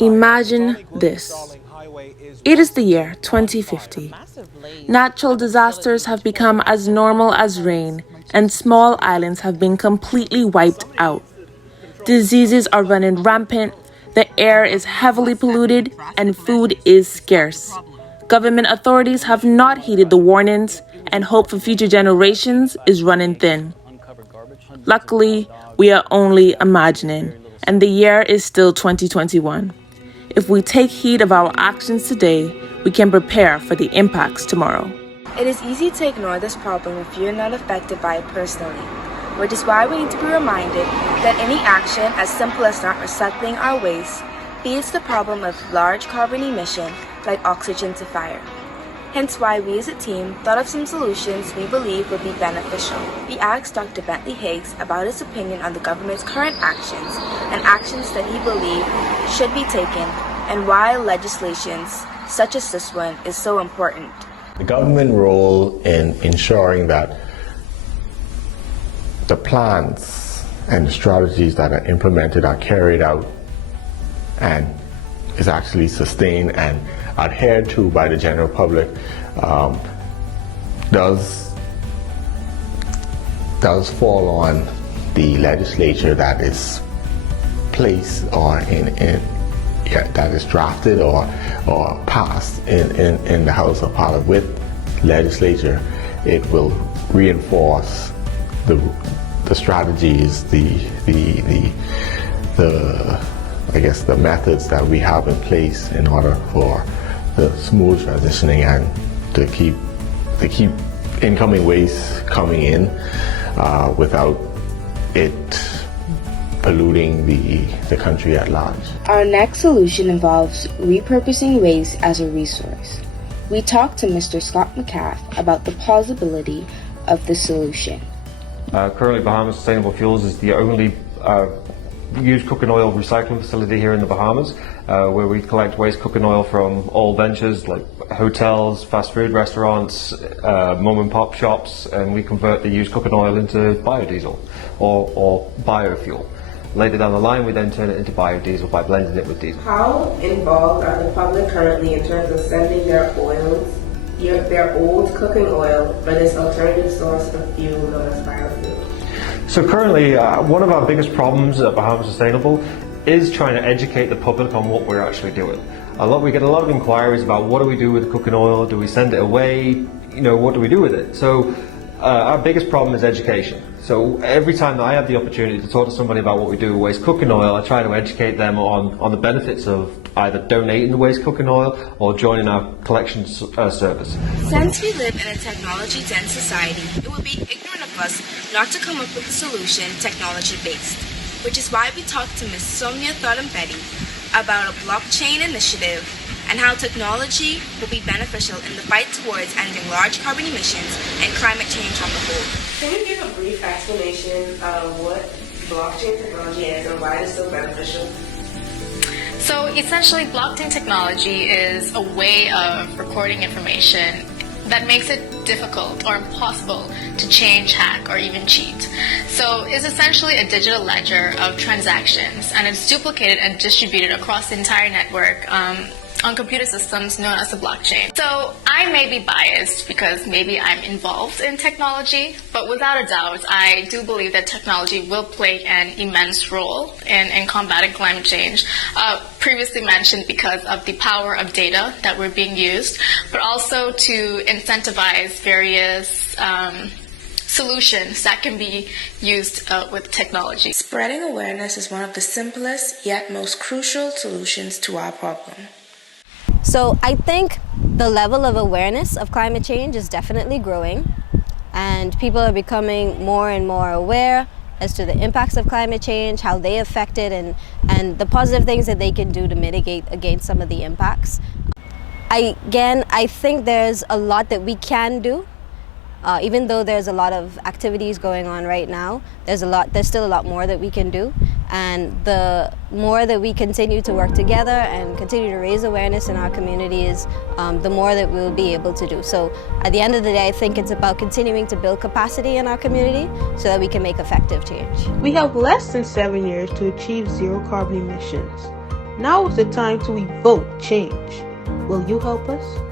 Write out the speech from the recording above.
Imagine this. It is the year 2050. Natural disasters have become as normal as rain, and small islands have been completely wiped out. Diseases are running rampant, the air is heavily polluted, and food is scarce. Government authorities have not heeded the warnings, and hope for future generations is running thin. Luckily, we are only imagining, and the year is still 2021. If we take heed of our actions today, we can prepare for the impacts tomorrow. It is easy to ignore this problem if you're not affected by it personally, which is why we need to be reminded that any action as simple as not recycling our waste feeds the problem of large carbon emission like oxygen to fire. Hence why we as a team thought of some solutions we believe would be beneficial. We asked Dr. Bentley Higgs about his opinion on the government's current actions and actions that he believed should be taken, and why legislations such as this one is so important. The government role in ensuring that the plans and the strategies that are implemented are carried out and is actually sustained and adhered to by the general public does fall on the legislature that is placed or that is drafted or passed in the House of Parliament. With legislature, it will reinforce the strategies, I guess the methods that we have in place in order for the smooth transitioning and to keep incoming waste coming in without it polluting the country at large. Our next solution involves repurposing waste as a resource. We talked to Mr. Scott McCaff about the plausibility of the solution. Currently, Bahamas Sustainable Fuels is the only used cooking oil recycling facility here in the Bahamas, where we collect waste cooking oil from all ventures like hotels, fast food restaurants, mom and pop shops, and we convert the used cooking oil into biodiesel or biofuel. Later down the line, we then turn it into biodiesel by blending it with diesel. How involved are the public currently in terms of sending their oils, their old cooking oil, for this alternative source of fuel known as biofuel? So currently, one of our biggest problems at Bahams Sustainable is trying to educate the public on what we're actually doing. We get a lot of inquiries about what do we do with the cooking oil, do we send it away, what do we do with it? So our biggest problem is education. So every time that I have the opportunity to talk to somebody about what we do with waste cooking oil, I try to educate them on the benefits of either donating the waste cooking oil or joining our collection service. Since we live in a technology-dense society, it would be ignorant of us not to come up with a solution technology-based, which is why we talked to Ms. Sonia Thottenbetty about a blockchain initiative and how technology will be beneficial in the fight towards ending large carbon emissions and climate change on the whole. Can you give a brief explanation of what blockchain technology is and why it's so beneficial? So essentially, blockchain technology is a way of recording information that makes it difficult or impossible to change, hack, or even cheat. So it's essentially a digital ledger of transactions, and it's duplicated and distributed across the entire network on computer systems known as the blockchain. So I may be biased because maybe I'm involved in technology, but without a doubt, I do believe that technology will play an immense role in combating climate change. Previously mentioned because of the power of data that we're being used, but also to incentivize various solutions that can be used with technology. Spreading awareness is one of the simplest yet most crucial solutions to our problem. So I think the level of awareness of climate change is definitely growing, and people are becoming more and more aware as to the impacts of climate change, how they affect it, and the positive things that they can do to mitigate against some of the impacts. I think there's a lot that we can do. Even though there's a lot of activities going on right now, there's still a lot more that we can do. And the more that we continue to work together and continue to raise awareness in our communities, the more that we'll be able to do. So at the end of the day, I think it's about continuing to build capacity in our community so that we can make effective change. We have less than 7 years to achieve zero carbon emissions. Now is the time to evoke change. Will you help us?